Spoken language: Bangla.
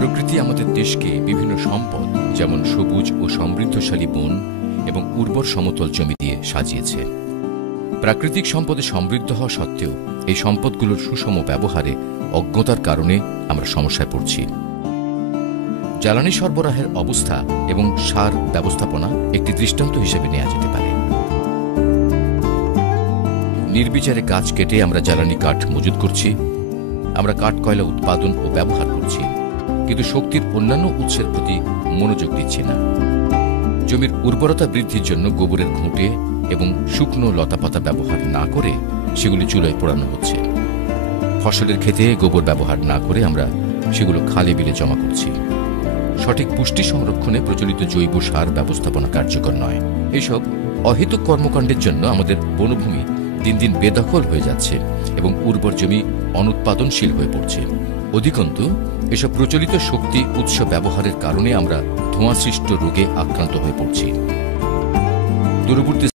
প্রকৃতি আমাদের দেশকে বিভিন্ন সম্পদ যেমন সবুজ ও সমৃদ্ধশালী বন এবং উর্বর সমতল জমি দিয়ে সাজিয়েছে। প্রাকৃতিক সম্পদে সমৃদ্ধ হওয়া সত্ত্বেও এই সম্পদগুলোর সুষম ব্যবহারে অজ্ঞতার কারণে আমরা সমস্যায় পড়ছি। জ্বালানি সরবরাহের অবস্থা এবং সার ব্যবস্থাপনা একটি দৃষ্টান্ত হিসেবে নেওয়া যেতে পারে। নির্বিচারে গাছ কেটে আমরা জ্বালানি কাঠ মজুত করছি, আমরা কাঠ কয়লা উৎপাদন ও ব্যবহার করছি, কিন্তু শক্তির অন্যান্য উৎসের প্রতি মনোযোগ দিচ্ছি না। জমির উর্বরতা বৃদ্ধির জন্য গোবরের ঘুঁটে এবং শুকনো লতাপাতা ব্যবহার না করে সেগুলি চুলায় পোড়ানো হচ্ছে। ফসলের ক্ষেতে গোবর ব্যবহার না করে আমরা সেগুলো খালে বিলে জমা করছি। সঠিক পুষ্টি সংরক্ষণে প্রচলিত জৈব সার ব্যবস্থাপনা কার্যকর নয়। এসব অহেতুক কর্মকাণ্ডের জন্য আমাদের বনভূমি দিন দিন বেদখল হয়ে যাচ্ছে এবং উর্বর জমি অনুৎপাদনশীল হয়ে পড়ছে। অধিকন্তু এসব প্রচলিত শক্তি উৎস ব্যবহারের কারণে আমরা ধোঁয়াসৃষ্ট রোগে আক্রান্ত হয়ে পড়ছি। দূরবর্তী